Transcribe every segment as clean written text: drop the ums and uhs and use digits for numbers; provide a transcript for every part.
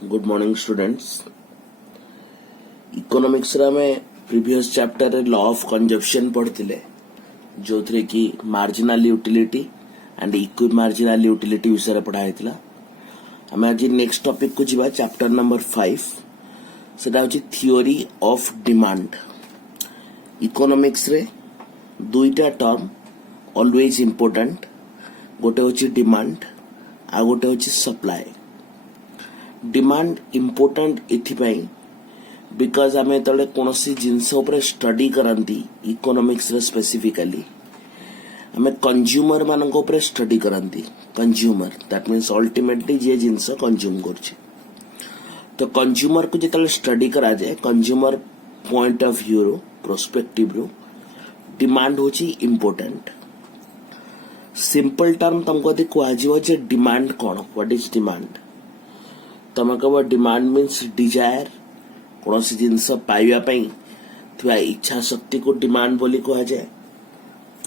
Good morning students. Economics रे में previous chapter रे लॉ ऑफ कंजप्शन पढ़थिले जो थरे कि marginal utility and equi marginal utility विषय रे पढ़ा हेतिला। हमें आज नेक्स्ट टॉपिक को जीवा चैप्टर नंबर 5 सेटा होची थ्योरी ऑफ डिमांड। इकोनॉमिक्स रे दुईटा टर्म ऑलवेज इंपोर्टेंट, गोटे होची डिमांड आ गोटे होची सप्लाई। डिमांड इंपोर्टेंट इथिपाई बिकॉज आमे तले कोनोसी जिंस ऊपर स्टडी करंती इकोनॉमिक्स रे स्पेसिफिकली आमे कंज्यूमर मानक ऊपर स्टडी करंती। कंज्यूमर दैट मींस अल्टीमेटली जे जिंस कंज्यूम करछि, तो कंज्यूमर को जेतले स्टडी करा जाए कंज्यूमर पॉइंट ऑफ व्यू रो प्रोस्पेक्टिव रो डिमांड होची इंपोर्टेंट। सिंपल टर्म तुमको दे कुआजियो जे डिमांड कोन, व्हाट इज डिमांड। तम कब डिमांड मीन्स डिजायर, कौन सी जिनस पाइबा पई थुआ इच्छा शक्ति को डिमांड बोली कहा जाए।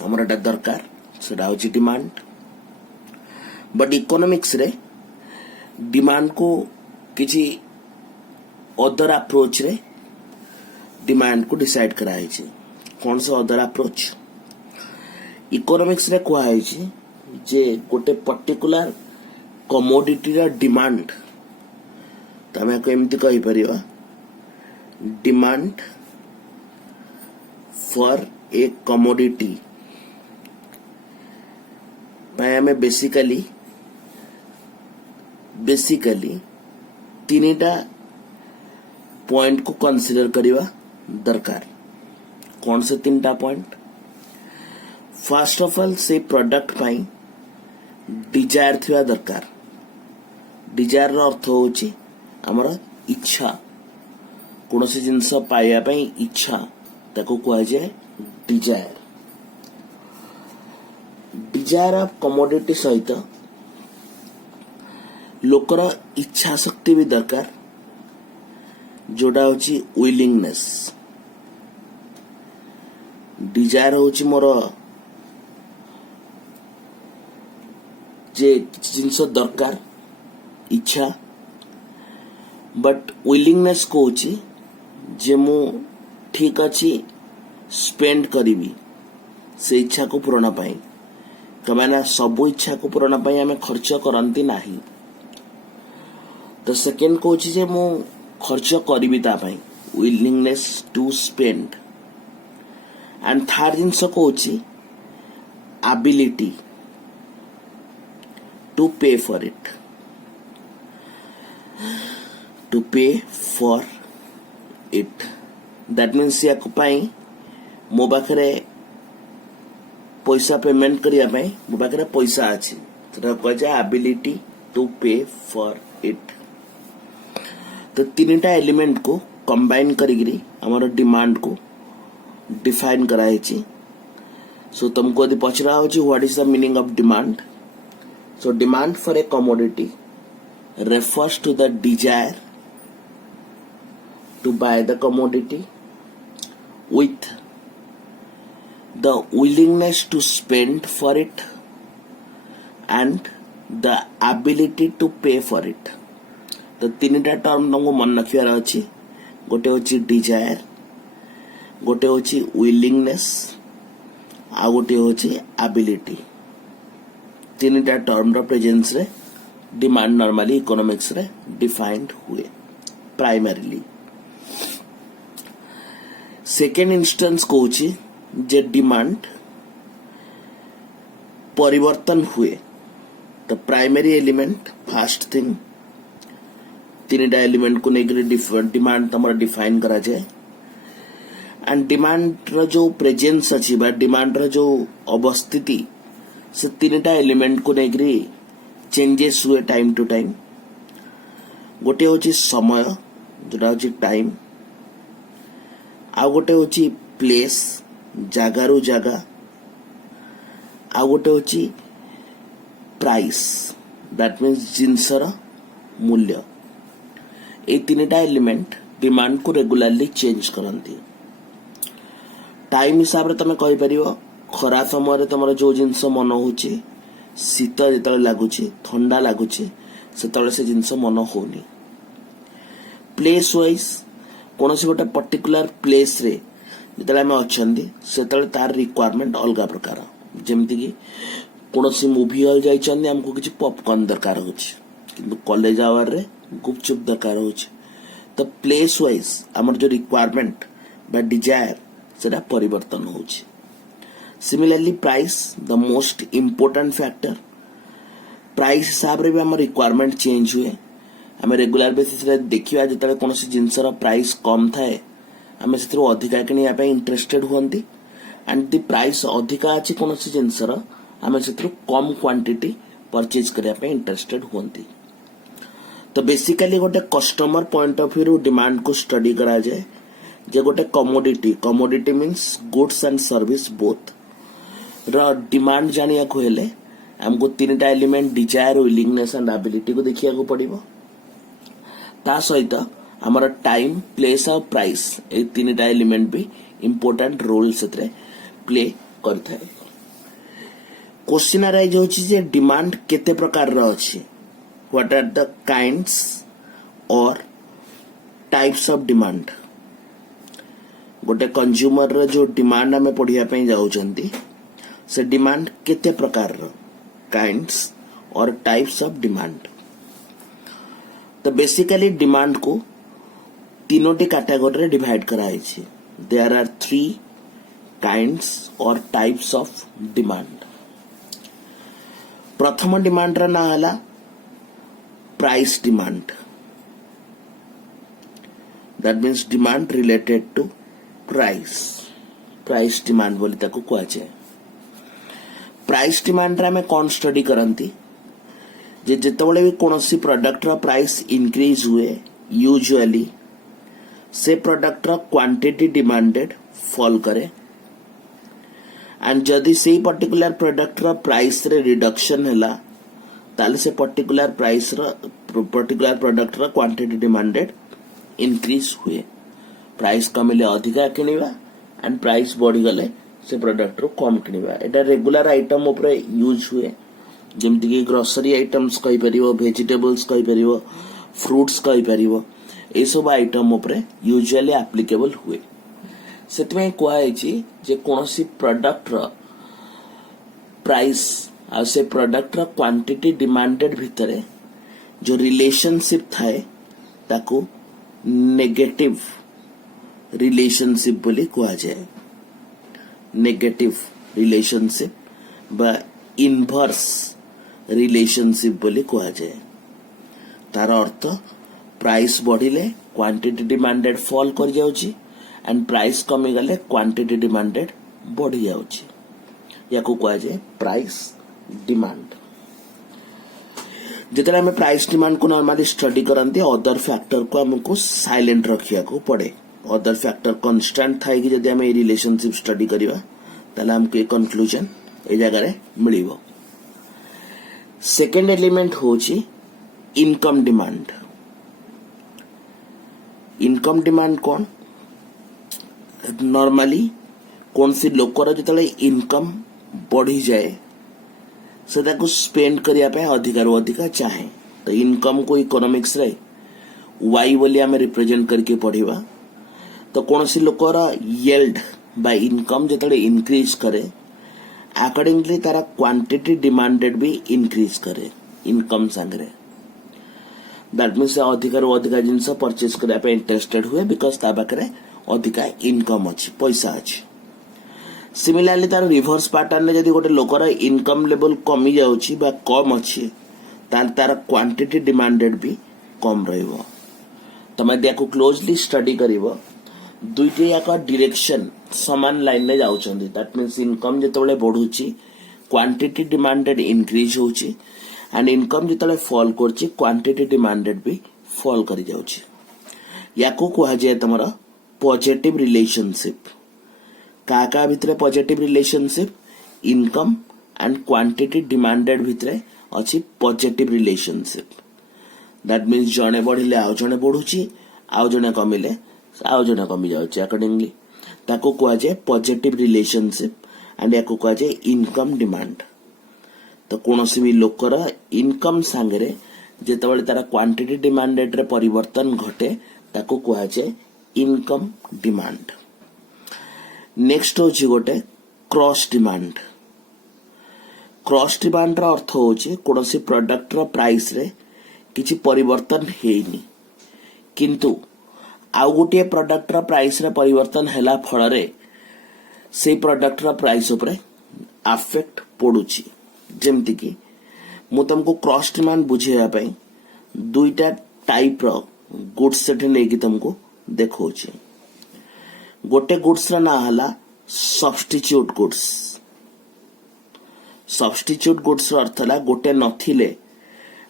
हमरा डा दरकार सेटा होची डिमांड। बट इकोनॉमिक्स रे डिमांड को किछि अदर अप्रोच रे डिमांड को डिसाइड कराई छै। कौन सा अदर अप्रोच इकोनॉमिक्स रे कहा है जे गोटे पर्टिकुलर कमोडिटी रा डिमांड तमे को एमती कहि परिबा डिमांड फॉर ए कमोडिटी पाए में बेसिकली तीनटा पॉइंट को कंसीडर करिवा दरकार। कौन से तीनटा पॉइंट। फर्स्ट ऑफ ऑल से प्रोडक्ट पाई डिजायर थिवा दरकार। डिजायर रो अर्थ होची हमर इच्छा, कौन सी जिनस पाइबा पई इच्छा ताको कहा जाए डिजायर। डिजायर ऑफ कमोडिटी सहित लोकर इच्छा शक्ति भी दरकार जोड़ा होची विलिंगनेस। डिजायर होची मोर जे जिनस दरकार इच्छा, बट विलिंगनेस को होची जे मु ठीक अच्छी स्पेंड करीबी से इच्छा को पूरण पाई। कमाना सब इच्छा को पूरण पाई हमें खर्च करंती नाही। तो सेकेंड को होची जे मु खर्च करीबी ता पाई willingness to spend. And third जिनस को होची ability to pay for it, to pay for it. That means या पाई मो पाखरे पैसा पेमेंट करिया पाई मो पाखरे पैसा अछि, तो कह जाए ability to pay for it. तो तीनटा एलिमेंट को कंबाइन करिगिरी हमर डिमांड को डिफाइन कराई छी। सो तुमको यदि पचरा हो what is the meaning of demand. So demand for a commodity refers to the desire to buy the commodity with the willingness to spend for it and the ability to pay for it. तो तीनटा term तुमको मन रखियार अछि। गोटे होची Dzire, गोटे होची willingness, आ गोटे होची एबिलिटी। तीनटा टर्म रो प्रेजेंस रे डिमांड नॉर्मली इकोनॉमिक्स रे डिफाइंड हुए प्राइमरीली। सेकेंड इंस्टेंस को जे डिमांड परिवर्तन हुए। तो प्राइमरी एलिमेंट फर्स्ट थिंग तीनटा एलिमेंट को लेकर डिमांड तमरा डिफाइन करा जाए। एंड डिमांड रो जो प्रेजेंस अछि बा डिमांड रो जो अवस्थिति से तीनटा एलिमेंट को लेकर चेंजेस हुए टाइम टू टाइम। गोटे होची समय जोटा होची टाइम, आ गोटे होची प्लेस जगारू जगह, आ गोटे होची प्राइस दैट मीन्स जिनसर मूल्य। ए तीनटा एलिमेंट डिमांड को रेगुलरली चेंज करंती। टाइम हिसाब रे तमे कहि परिबो खरा समय रे तमरो जो जिनस मन होची शीत जो लगुच थंडा लगुच से जिनस मन होनी। प्लेस वाइज कौन सी गोटे पर्टिकुलर प्लेस रे जिते आम अच्छा तार रिक्वायरमेंट अलग प्रकार जमती कि कौन सी मुवी हॉल जाइए आमको किसी पॉपकॉर्न दरकार हो कॉलेज आवर रे गुपचुप दरकार हो तो प्लेस वाइज आमर जो रिक्वायरमेंट बा डिजायर सेटा परिवर्तन हो similarly price the most important factor price हिसाब रे भी आम रिक्वायरमेंट चेंज हुए आम रेगुलर बेसिस रे देखिया जिते कौन जिनसर प्राइस कम थाए आम से अधिका किणा इंटरेस्टेड हुंती एंड द प्राइस अधिका अच्छी कौन जिनसर आम से कम क्वांटिटी परचेज करने इंटरेस्टेड हुंती तो बेसिकली गोटे customer point of view demand को स्टडी करा जाए जे गोटे commodity means goods and service both र डिमांड जानिया को हेले हमको तीनटा element desire willingness and ability को देखिया को पड़िबो ता सहित हमर टाइम प्लेस और प्राइस ए तीनटा एलिमेंट भी important role सेतरे play करथाय question arise होची जे डिमांड केते प्रकार र अछि व्हाट आर द काइंड्स और टाइप्स ऑफ डिमांड गोटे कंज्यूमर रो जो डिमांड हमें पढ़िया पे जाउचंती से डिमांड केते प्रकार रो काइंड्स और टाइप्स ऑफ डिमांड तो बेसिकली डिमांड को तीनोटी कैटेगरी रे डिवाइड कराई छी देयर आर 3 काइंड्स और टाइप्स ऑफ डिमांड प्रथम डिमांड रा ना हला price demand that means demand related to price demand बोली ताको कुआ जाए प्राइस डिमांड रे में कौन स्टडी करंती जे जेतबेले भी कोनोसी प्रोडक्ट रा प्राइस इंक्रीज हुए यूजुअली से प्रोडक्ट रा क्वांटिटी डिमांडेड फॉल करे एंड जदि से पर्टिकुलर प्रोडक्ट रा प्राइस रे रिडक्शन हैला ताले से पर्टिकुलर प्रोडक्ट रा क्वांटिटी डिमांडेड इंक्रीज हुए प्राइस कमिले अधिका किनिबा एंड प्राइस बढ़ी गले से प्रोडक्ट रो कम किनिबा एटा रेगुलर आइटम ऊपर यूज हुए जेमति कि ग्रोसरी आइटम्स कहि परिबो वेजिटेबल्स कहि परिबो फ्रूट्स कहि परिबो ए सब आइटम ऊपर यूजुअली एप्लीकेबल हुए सेतमे कोआ छी जे कोनोसी प्रोडक्ट रो प्राइस आ से प्रोडक्ट रो क्वांटिटी डिमांडेड भितरे जो रिलेशनशिप थाए ताको नेगेटिव रिलेशनशिप बोली कुआ जाए नेगेटिव रिलेशनशिप बा इनवर्स रिलेशनशिप बोली कुआ जाए तार अर्थ प्राइस बढ़िले क्वांटिटी डिमांडेड फॉल कर जाउची एंड प्राइस कमी गले क्वांटिटी डिमांडेड बढ़ी जाउची याको कुआ जाए प्राइस डिमांड जितने हमें प्राइस डिमांड को नॉर्मली स्टडी करते अदर फैक्टर को हमको साइलेंट रखिया को पड़े अदर फैक्टर कांस्टेंट थाई कि जदि हमें रिलेशनशिप स्टडी करिवा ताले हमको एक कंक्लूजन ए जगह रे मिलिबो सेकंड एलिमेंट होची इनकम डिमांड कौन नॉर्मली कौन सी लोकर जतले इनकम बढ़ी जाए से ताको स्पेंड करिया पे अधिकार अधिका चाहे तो इनकम को इकोनॉमिक्स रे वाई बोली हमें रिप्रेजेंट करके पढ़िबा तो कौन सी लोकर येल्ड बाय इनकम जतले इंक्रीज करे अकॉर्डिंगली तारा क्वांटिटी डिमांडेड भी इंक्रीज करे इनकम संगरे दैट मीन्स अधिकार अधिका जिनस परचेज करने पे इंटरेस्टेड हुए बिकॉज ता पाखरे अधिका इनकम अच्छी पैसा अच्छी सिमिलरली तार रिवर्स पैटर्न में जदि गोटे लोकर इनकम लेवल कमी जाउची बा कम अच्छी तार क्वांटिटी डिमांडेड भी कम रहिबो तमे देखो क्लोजली स्टडी करिवो दुईटी याक डायरेक्शन समान लाइन में जाउचंदी दैट मीन्स इनकम जेतबेले बढ़ुची क्वांटिटी डिमांडेड इंक्रीज होची एंड इनकम जेतबेले फॉल करची क्वांटिटी डिमांडेड भी फॉल करि जाउची याको कुहा जाय तमरा पॉजिटिव रिलेशनशिप का भितरे positive relationship income and quantity demanded भितरे अछि पॉजिटिव रिलेशनशिप दैट मीन्स जने बढ़िले आउ जने बढ़ुची आउ जने कमिले आउ जने कमी जाउची अकॉर्डिंगली ताको कुआ जाए पॉजिटिव रिलेशनशिप एंड याको कुआ जाए इनकम डिमांड तो कोनोसी भी लोकर इनकम सांगरे जेतबेले तारा क्वांटिटी डिमांडेड रे परिवर्तन घटे ताको कहा जाए इनकम डिमांड। नेक्स्ट होची गोटे क्रॉस डिमांड। क्रॉस डिमांड रा अर्थ होची कोनोसी प्रोडक्ट रा प्राइस रे किछि परिवर्तन हेइनी किंतु आउ गोटे प्रोडक्ट रा प्राइस रे परिवर्तन हैला फल रे से प्रोडक्ट रा प्राइस उपरे अफेक्ट पड़ुची। जेमति कि मु तुमको क्रॉस डिमांड बुझेया पई दुईटा टाइप रो गुड्स सेठी नेकी तुमको देखौची। गोटे गुड्स रा ना हला सब्स्टिट्यूट गुड्स। सब्स्टिट्यूट गुड्स रो अर्थ हला गोटे नथिले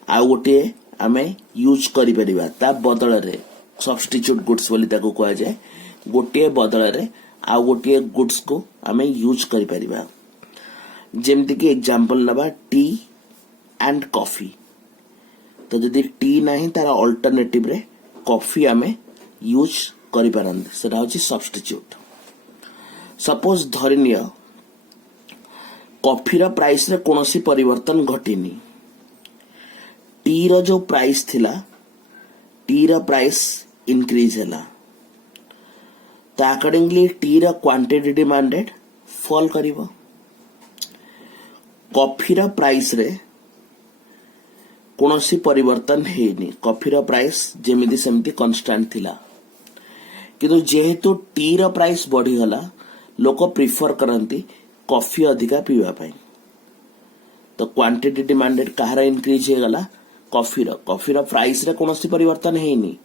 आ गोटे आमे यूज करि परिबा ता बदल रे सब्स्टिट्यूट गुड्स बोली ताको कहा जाए। गोटे बदल रे आ गोटे गुड्स को आमे यूज करि परिबा। जेमति कि एग्जांपल नबा टी एंड कॉफी। तो जदि टी नाही तार अल्टरनेटिव रे कॉफी आमे यूज करि परंते सेटा होची सब्स्टिट्यूट। सपोज धरिनिया कॉफी रा प्राइस रे कोनोसी परिवर्तन घटिनी। टी रो जो प्राइस थिला टी रा प्राइस इंक्रीज हैला तो अकॉर्डिंगली टी रा क्वांटिटी डिमांडेड फॉल करिवो। कॉफी रा प्राइस रे कोनोसी परिवर्तन हेनी। कॉफी रा प्राइस जेमिति सेमिति कांस्टेंट थिला किंतु जेहेतु टी रा प्राइस बढ़ी गला लोक प्रिफर करंती कॉफी अधिका पीवा पाई तो क्वांटिटी डिमांडेड कहारा इंक्रीज हे गला कॉफी रा प्राइस रे कोनोसी परिवर्तन हेनी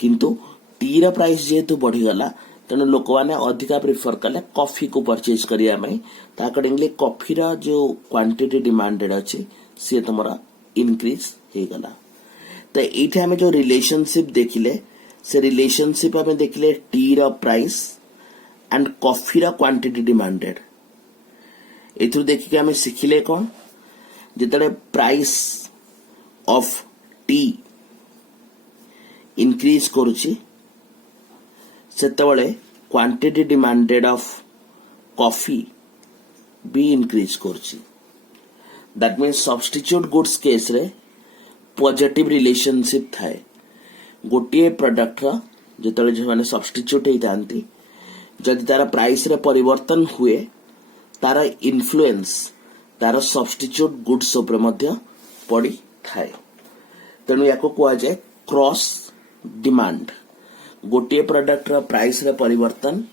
किंतु टी रा प्राइस जेहेतु बढ़ी गला तेणु लोक माने अधिका प्रिफर कले कॉफी को परचेज करिया में ता अकॉर्डिंगली कॉफी रा जो क्वांटिटी डिमांडेड अछि से तमरा इंक्रीज हे गला। तो एठे हमें जो रिलेशनशिप देखिले से रिलेशनशिप हमें देखिले टी रा प्राइस एंड कॉफी रा क्वांटिटी डिमांडेड। एथु देखि के हमें सिखिले कोन जेतले प्राइस ऑफ टी इंक्रीज करूची सेतबळे क्वांटिटी डिमांडेड ऑफ कॉफी भी इंक्रीज करूची। That means substitute goods case रे पॉजिटिव रिलेशनशिप थाए। गोटे प्रोडक्ट रा जेतले जे माने सब्स्टिट्यूट हे तांती जदि तारा प्राइस रे परिवर्तन हुए तारा इन्फ्लुएंस तारा सब्स्टिट्यूट गुड्स ऊपर मध्य पड़ी थाए। तेणु याको कहा जाए क्रॉस डिमांड। गोटे प्रोडक्ट रा प्राइस रे परिवर्तन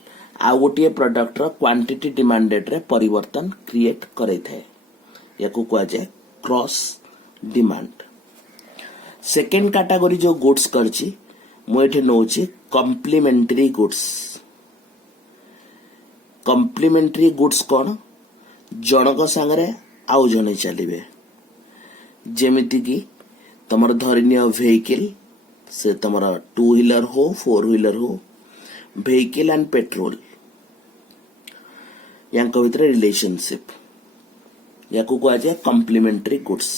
आ गोटे प्रोडक्ट रा क्वांटिटी डिमांडेड रे परिवर्तन क्रिएट करे थाए। याको कहा जाए क्रॉस डिमांड। सेकेंड कैटेगरी जो गुड्स करची मु एठे नोची कॉम्प्लीमेंटरी गुड्स। कॉम्प्लीमेंटरी गुड्स कोन जनक संगरे आउ जने चलिबे। जेमिति कि तमर धरिनिया व्हीकल से तमर 2 व्हीलर हो 4 व्हीलर हो व्हीकल एंड पेट्रोल यांक भितर रिलेशनशिप याको कहा जाए कॉम्प्लीमेंटरी गुड्स।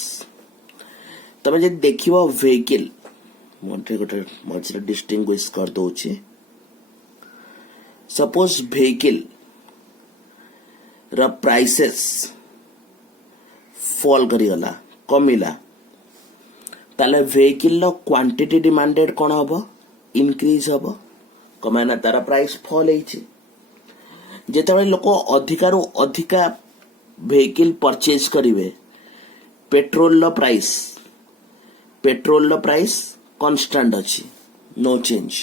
तमे जे देखिबो व्हीकल मोटे गोटे मझे डिस्टिंग्विश कर दोछि। सपोज व्हीकल रा प्राइसेस फॉल करी गला कमिला ताले व्हीकल लो क्वांटिटी डिमांडेड कोन हबो इंक्रीज हबो कमाना तारा प्राइस फॉल हेछि। जेतबे लोक अधिकारु अधिका व्हीकल परचेज करिवे पेट्रोल लो प्राइस कांस्टेंट अछि नो चेंज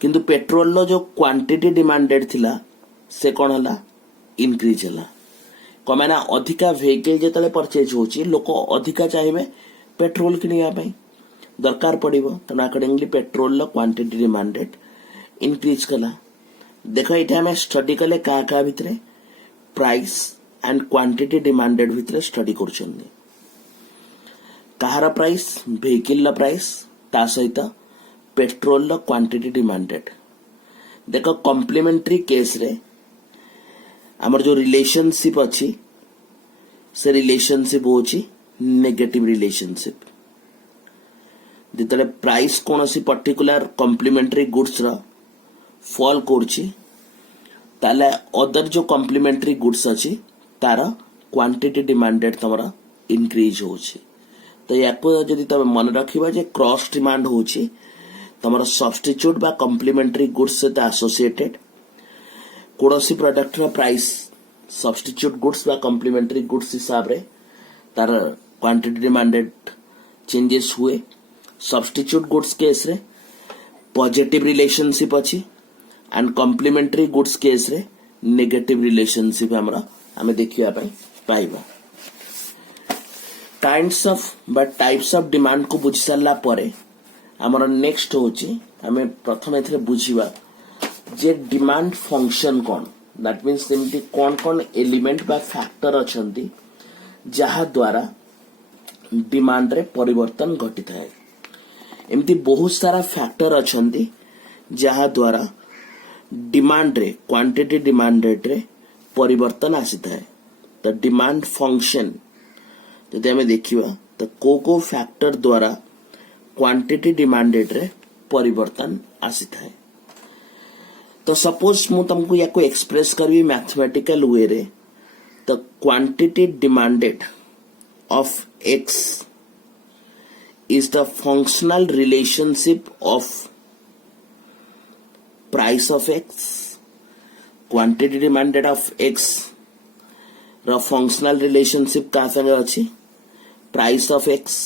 किंतु पेट्रोल लो जो क्वांटिटी डिमांडेड थिला से कोन हला इंक्रीज हला कमाना अधिका व्हीकल जेतले परचेज होची लोक अधिका चाहिए पेट्रोल किनिया पई दरकार पड़िबो तना अकॉर्डिंगली पेट्रोल लो क्वांटिटी डिमांडेड इंक्रीज कला। देखो इटा हमें स्टडी कले का भितरे प्राइस एंड क्वांटिटी डिमांडेड भितरे स्टडी करछन्नी। कहार प्राइस व्हीकल लो प्राइस ता सहित पेट्रोल लो क्वांटिटी डिमांडेड। देखो कॉम्प्लीमेंटरी केस रे हमर जो रिलेशनशिप अछि से रिलेशनशिप होची नेगेटिव रिलेशनशिप। जितले प्राइस कोनोसी पर्टिकुलर कॉम्प्लीमेंटरी गुड्स रा फॉल करची ताले अदर जो कॉम्प्लीमेंटरी गुड्स अछि तारा क्वांटिटी डिमांडेड तमरा इंक्रीज होची। तो याको जदि तमे मन रखिबा जे क्रॉस डिमांड होची तमर सब्स्टिट्यूट बा कॉम्प्लीमेंटरी गुड्स सहित एसोसिएटेड कोनोसी प्रोडक्ट रा प्राइस सब्स्टिट्यूट गुड्स बा कॉम्प्लीमेंटरी गुड्स हिसाब रे तार क्वांटिटी डिमांडेड चेंजेस हुए सब्स्टिट्यूट गुड्स केस रे पॉजिटिव रिलेशनशिप अछि एंड कॉम्प्लीमेंटरी गुड्स केस रे नेगेटिव रिलेशनशिप हमरा हमें देखिया पाइबा काइंड्स ऑफ बा टाइप्स ऑफ डिमांड को बुझी सारला परे हमर नेक्स्ट होची हमें प्रथम एथरे बुझीबा जे डिमांड फंक्शन कोन दैट मींस सेमती कोन कोन एलिमेंट बा फैक्टर अछंती जहा द्वारा डिमांड रे परिवर्तन घटी थाए एमती बहुत सारा फैक्टर अछंती जहा द्वारा डिमांड रे क्वांटिटी डिमांड रेट रे परिवर्तन आसी थाए तो डिमांड फंक्शन जदि हमें देखिबा तो को फैक्टर द्वारा क्वांटिटी डिमांडेड रे परिवर्तन आसी थाए तो सपोज मु तुमको या को एक्सप्रेस करबी मैथमेटिकल वे रे तो quantity demanded of x is the functional relationship of price of x quantity demanded of x रा functional relationship का संगे अछि price of x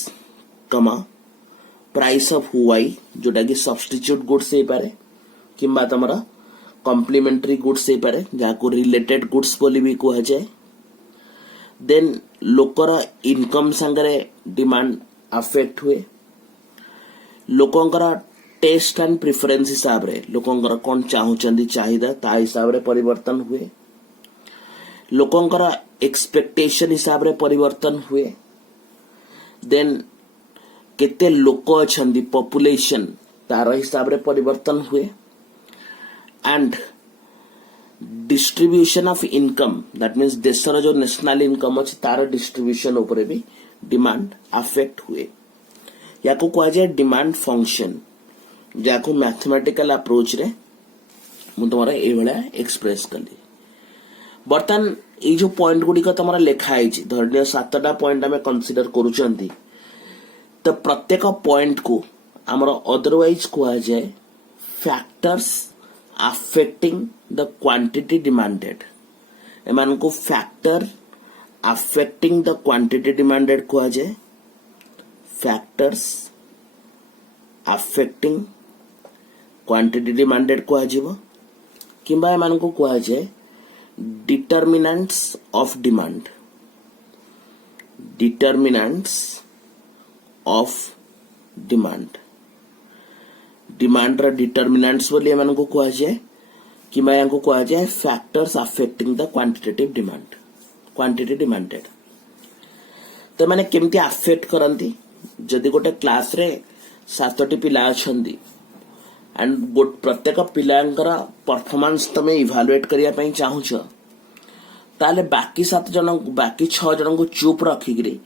कमा price of y जोटा कि substitute goods हे पारे किंबा तमरा complementary goods हे पारे जाको related goods बोली भी कहा जाए देन लोकर इनकम संगे डिमांड अफेक्ट हुए लोकंकर टेस्ट एंड प्रेफरेंस हिसाब रे लोकंकर कौन चाहूचंदी चाहिदा ता हिसाब रे परिवर्तन हुए लोकंकर एक्सपेक्टेशन हिसाब रे परिवर्तन हुए देन केते लोक अछंदी पॉपुलेशन तार हिसाब रे परिवर्तन हुए and distribution of income that means देशर जो नेशनल इनकम अछि तार डिस्ट्रीब्यूशन ऊपर भी डिमांड अफेक्ट हुए या को कहा जाए डिमांड फंक्शन जाको मैथमेटिकल अप्रोच रे मु तमरा ए भला एक्सप्रेस कली बर्तन ए जो पॉइंट गुडी का तमरा लेखा आइछि धरनिया 7टा पॉइंट हमें कंसीडर करूचंती तो प्रत्येक पॉइंट को हमर अदरवाइज कहा जाए factors affecting the quantity demanded एमान को factor affecting the quantity demanded कहा जाए फैक्टर्स अफेक्टिंग क्वांटिटी डिमांडेड कहा जीवो किंबा एमान को कहा जाए determinants of demand determinants of demand demand रा डिटर्मिनेंट्स बोली एमान को कहा जाए किंबा यांको कहा जाए factors affecting the quantitative demand quantity demanded तो माने केमती अफेक्ट करंती जदि गोटे क्लास रे 7टी पिला अछंदी एंड प्रत्येक पिलांकर परफॉर्मेंस तमे इवैल्यूएट करिया पई चाहूछ ताले बाकी 7 जन बाकी 6 जन को चुप रखिगिरी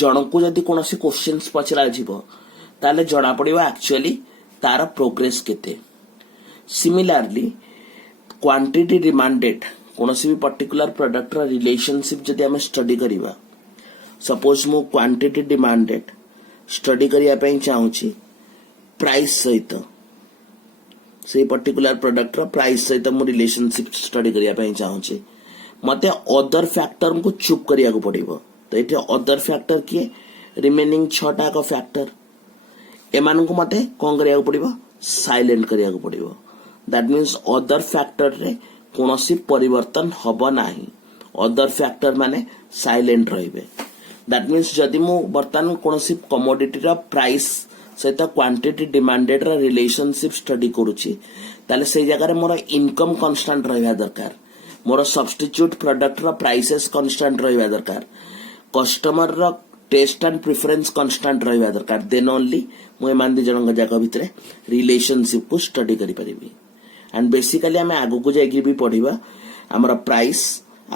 जन को जदि कोनोसी क्वेश्चंस पचरा जीवो ताले जणा पड़िबा एक्चुअली तार प्रोग्रेस केते सिमिलरली क्वांटिटी डिमांडेड कोनोसी भी पर्टिकुलर प्रोडक्ट रा रिलेशनशिप जदि हम स्टडी करिबा सपोज मु क्वांटिटी डिमांडेड स्टडी करिया पई चाहूची प्राइस सहित से पर्टिकुलर प्रोडक्ट रा प्राइस सहित मु रिलेशनशिप स्टडी करिया पई चाहूची मते अदर फैक्टर को चुप करिया को पड़िबो तो एटे अदर फैक्टर किए रिमेनिंग 6टा का फैक्टर एमान को मते कोन करिया को पड़िबो साइलेंट करिया को पड़िबो दैट मींस अदर फैक्टर रे कोनोसी परिवर्तन हबो नाही अदर फैक्टर माने साइलेंट रहिबे दैट मींस जदि मु बर्तन कोनोसी कमोडिटी रा प्राइस सहित क्वांटिटी डिमांडेड रा रिलेशनशिप स्टडी करूची ताले से जगह रे मोर इनकम कांस्टेंट रहबा दरकार मोर सब्स्टिट्यूट प्रोडक्ट रा प्राइसेस कांस्टेंट रहबा दरकार कस्टमर रा टेस्ट एंड प्रेफरेंस कांस्टेंट रहबा दरकार देन ओनली मु एमान दि जनक जाका भितरे रिलेशनशिप को स्टडी करि परिबी एंड बेसिकली हमें आगु को जाई भी पढिबा हमरा प्राइस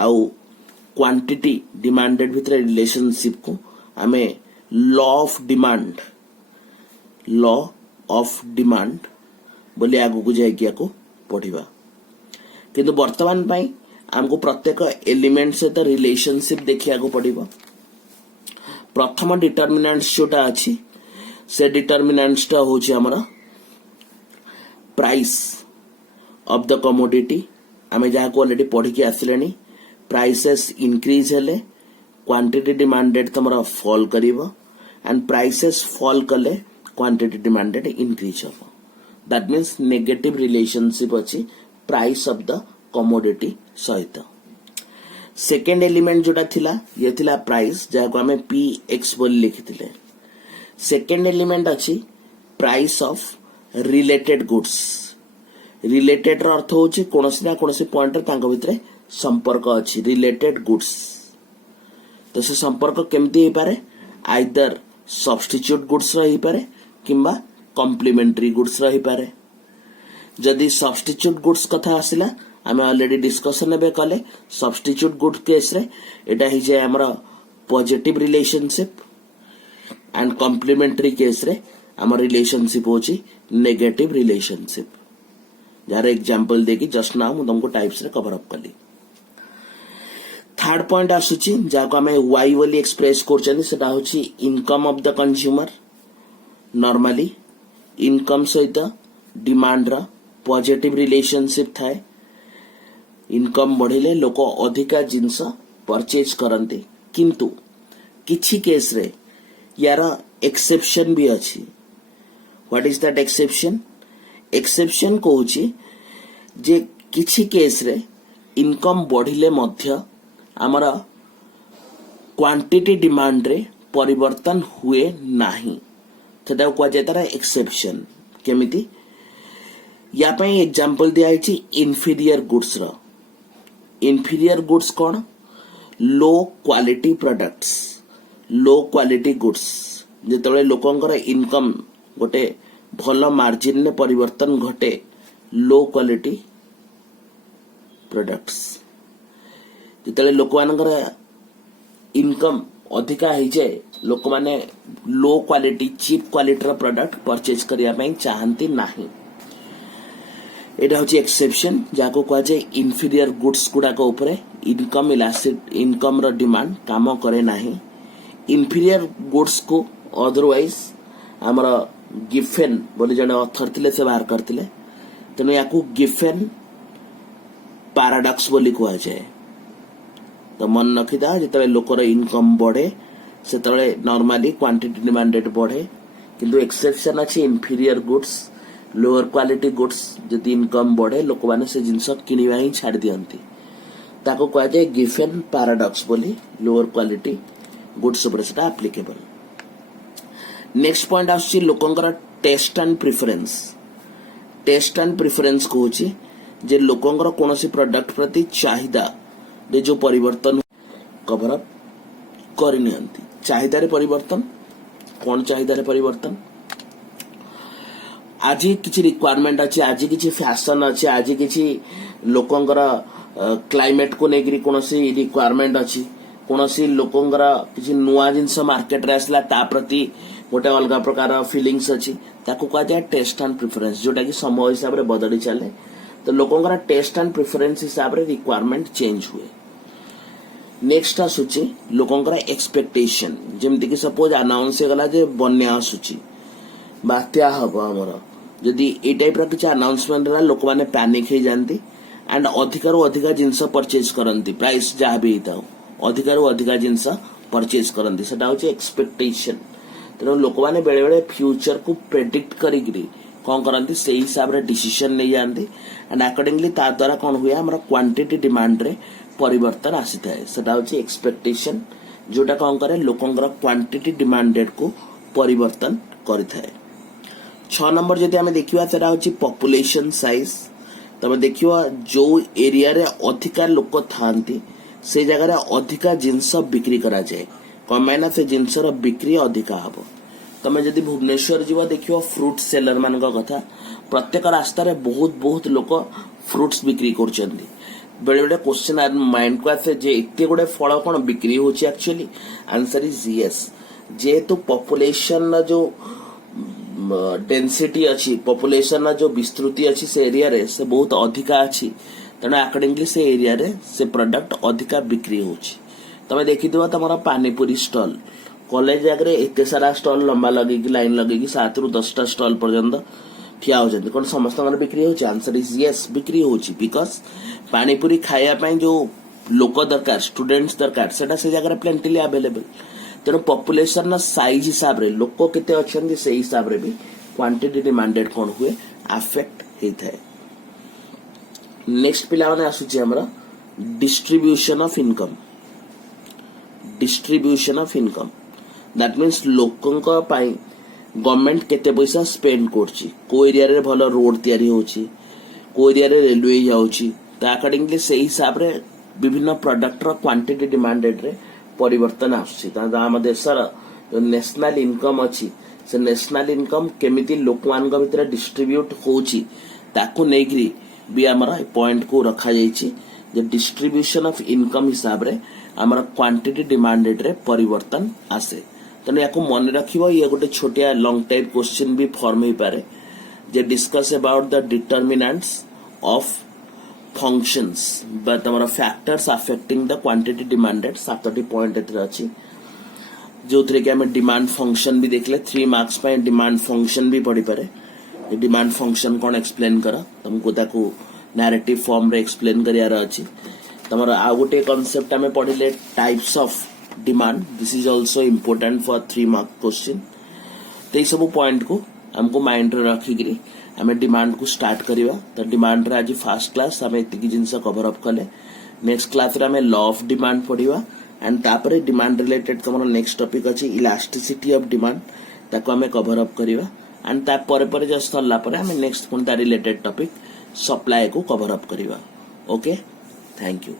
आउ क्वांटिटी डिमांडेड भितरे रिलेशनशिप को हमें लॉ ऑफ डिमांड बोली आगु को जाई को पढिबा किंतु वर्तमान पई हमको प्रत्येक एलिमेंट से तो रिलेशनशिप देखिया को पड़िबो प्रथम डिटर्मिनेंट्स जोटा अछि से डिटर्मिनेंट्स टा होची हमरा प्राइस ऑफ द कमोडिटी आमे जहाँ को ऑलरेडी पढ़ी के आसिलेनी प्राइसेस इंक्रीज हेले क्वांटिटी डिमांडेड तमरा फॉल करिवो एंड प्राइसेस फॉल कले क्वांटिटी डिमांडेड इंक्रीज हो दैट मीन्स नेगेटिव रिलेशनशिप अच्छी प्राइस ऑफ द कमोडिटी सहित सेकेंड एलिमेंट जोटा थिला ये थिला प्राइस जहाँ को हमें पी एक्स बोली लिखिथिले सेकेंड एलिमेंट अच्छी price of related goods related रो अर्थ होची कोनोसी ना कोनोसी पॉइंट रे तांको भितरे संपर्क अच्छी रिलेटेड गुड्स तो से संपर्क केमती हे पारे आइदर सब्स्टिट्यूट गुड्स रही पारे किंबा कॉम्प्लीमेंटरी गुड्स रही पारे जदि सब्स्टिट्यूट गुड्स कथा आसिला आमे ऑलरेडी डिस्कशन एबे कले सब्स्टिट्यूट गुड केस रे एटा हि जे हमरा positive relationship and complementary case रे हमर रिलेशनशिप होची नेगेटिव रिलेशनशिप जार एग्जांपल देकी जस्ट नाउ मु तुमको टाइप्स रे कवर अप कली थर्ड पॉइंट आसुची जाको हमें वाई बोली एक्सप्रेस करछनी सेटा होची income of the consumer normally income सहित डिमांड रा पॉजिटिव रिलेशनशिप थाए इनकम बढ़िले लोक अधिका जिंस परचेज करते किंतु किछि केस रे यार एक्सेप्शन भी अच्छी what is that exception exception कहूची जे किछि केस रे इनकम बढ़िले मध्य आमरा क्वांटिटी डिमांड रे परिवर्तन हुए नाही सेटा को जाय तारा एक्सेप्शन केमिति या पई एग्जांपल दिया है इंफीरियर गुड्स रो इंफीरियर गुड्स कौन low quality products low quality goods जेतबे लोकंकर इनकम गोटे भल मार्जिन ने परिवर्तन घटे लो क्वालिटी प्रोडक्ट्स जेतबे लोक मानकर इनकम अधिका हो जाए लोक माने low quality cheap quality product purchase करिया पई चाहंती नाही एटा होची एक्सेप्शन जाको कहा जाए इंफीरियर गुड्स गुड़ाक इनकम इलास्टिक इनकम रो डिमांड काम करे नाही इंफीरियर गुड्स को अदरवाइज आमर गिफेन बोली जने ऑथर थिले से बाहर करथिले तेनु याकू गिफेन पैराडॉक्स बोली कहा जाए तो मन रखिदा जेतबे लोकर इनकम बढ़े सेतबे नॉर्मली क्वांटिटी डिमांडेड बढ़े किंतु एक्सेप्शन अछि inferior goods lower quality goods जदि इनकम बढ़े लोक माने से जिंस किनिबा ही छाड़ दियंती ताको कहा जाए गिफेन पैराडॉक्स बोली लोअर क्वालिटी गुड्स ऊपर सेटा एप्लीकेबल नेक्स्ट पॉइंट आछि लोकंकर टेस्ट एंड प्रेफरेंस कहूची जे लोकंकर कोनोसी प्रोडक्ट प्रति चाहिदा रे जो परिवर्तन कवर अप करनियंती चाहिदा रे परिवर्तन कोन चाहिदा रे परिवर्तन आज किसी रिक्वायरमेंट अच्छे आज किसी फैशन अच्छे आज किसी लोकंकर क्लाइमेट को लेकर कौन सी रिक्वायरमेंट अच्छी कौन सी लोकंकर किसी नुआ जिनस मार्केट रे आसला ता प्रति गोटे अलग प्रकार फीलिंग्स अच्छी ताको कहा जाए टेस्ट एंड प्रेफरेंस जोटा कि समय हिसाब रे बदली चले तो लोकंकर टेस्ट एंड प्रेफरेंस हिसाब रे रिक्वायरमेंट चेंज हुए नेक्स्ट आसुची लोकंकर एक्सपेक्टेशन जेमति कि सपोज अनाउंस गला जे बन्या आसुची बात्या हम आमर जदि ए टाइप किसी अनाउंसमेंट रहा लोक मैंने पैनिक हो जाती एंड अधिकार अधिका जिनस परचेज करती प्राइस जहाँ भी होता अधिकार अधिका जिनस परचेज करती सेटा होची एक्सपेक्टेशन तेणु लोक मैंने बेले बेले फ्यूचर को प्रेडिक्ट करी कौन करती से हिसाब रे डिसीजन नहीं जाती एंड अकॉर्डिंगली ता द्वारा कौन हुए आमर क्वांटिटी डिमांड रे परिवर्तन आसी थाए सेटा होची एक्सपेक्टेशन जोटा कौन करे लोकंकर क्वांटिटी डिमांडेड को परिवर्तन करिथाए 6 नंबर जदि आमे देखिवा सेटा होची पॉपुलेशन साइज तबे देखिवा जो एरिया रे अधिका लोक थांती से जगह रे अधिका जिंस बिक्री करा जाए कमाइना से जिंस रो बिक्री अधिका हबो तमे जदि भुवनेश्वर जीवा देखिवा फ्रूट सेलर मान कथा प्रत्येक रास्ता रे बहुत बहुत लोक फ्रूट्स बिक्री करचंदी बेले बेले क्वेश्चन माइंड को आसे जे इत्ते गुडे फल कोन बिक्री होची एक्चुअली आंसर इज यस जेहेतु पॉपुलेशन जो डेंसिटी अच्छी पॉपुलेशन जो विस्तृति अच्छी से एरिया रे से बहुत अधिका अच्छी तेणु अकॉर्डिंगली से एरिया रे से प्रोडक्ट अधिका बिक्री होची तमे देखिथिबा तमरा पानीपुरी स्टॉल कॉलेज आगे एते सारा स्टॉल लंबा लगे लाइन लगे 7 ରୁ 10टा स्टॉल पर्यंत ठिया होचंती कोन समस्त बिक्री होची आंसर इज यस बिक्री होची बिकॉज पानी पूरी खाया पई जो लोक दरकार स्टूडेंट्स दरकार सेटा से जगह प्लेंटिली अवेलेबल तेणु पॉपुलेशन साइज हिसाब रे लोक केते अछंती से हिसाब रे भी क्वांटिटी डिमांडेड कोन हुए अफेक्ट हेथाय नेक्स्ट पिला माने आसुची हमरा distribution of income that means लोकंक पाई गवर्नमेंट केते पैसा स्पेंड करची को एरिया रे भलो रोड तयारी होची को एरिया रे रेलवे जाउची ता अकॉर्डिंगली से हिसाब रे विभिन्न प्रोडक्ट रो क्वांटिटी डिमांडेड रे परिवर्तन आसुची ता हम देशर जो नेशनल इनकम अछि से नेशनल इनकम केमिति लोकमान को भितर डिस्ट्रीब्यूट होची ताकू नेग्री भी हमरा पॉइंट को रखा जाईची जे डिस्ट्रीब्यूशन ऑफ इनकम हिसाब रे हमरा क्वांटिटी डिमांडेड रे परिवर्तन आसे तेणु या मन रखिबो ये गोटे छोटिया लॉन्ग टाइप क्वेश्चन भी फॉर्म हो पारे जे discuss about the determinants of functions but हमारा factors affecting the quantity demanded 7टी पॉइंट एथरे अछि जो थरे के हमें डिमांड फंक्शन भी देखले 3 मार्क्स पे डिमांड फंक्शन भी पढ़ी पारे डिमांड फंक्शन कौन एक्सप्लेन करा तुमको ताको नैरेटिव फॉर्म रे एक्सप्लेन करियार अछि तमरा आ गोटे कांसेप्ट हमें पढ़िले types of demand this is also important for 3 mark question तो सब पॉइंट को हमको माइंड रे रखिकरी हमें डिमांड को स्टार्ट करिवा तो डिमांड रे आज फर्स्ट क्लास हमें एतिकी जिंस कवर अप कले नेक्स्ट क्लास रे हमें लॉ ऑफ डिमांड पढ़िवा एंड तापरे डिमांड रिलेटेड तमरा नेक्स्ट टॉपिक अछि इलास्टिसिटी ऑफ डिमांड ताको हमें कवर अप करिवा एंड ता परे जस्ट सरला परे हमें नेक्स्ट कोन ता रिलेटेड टॉपिक सप्लाई को कवर अप करिवा ओके थैंक यू।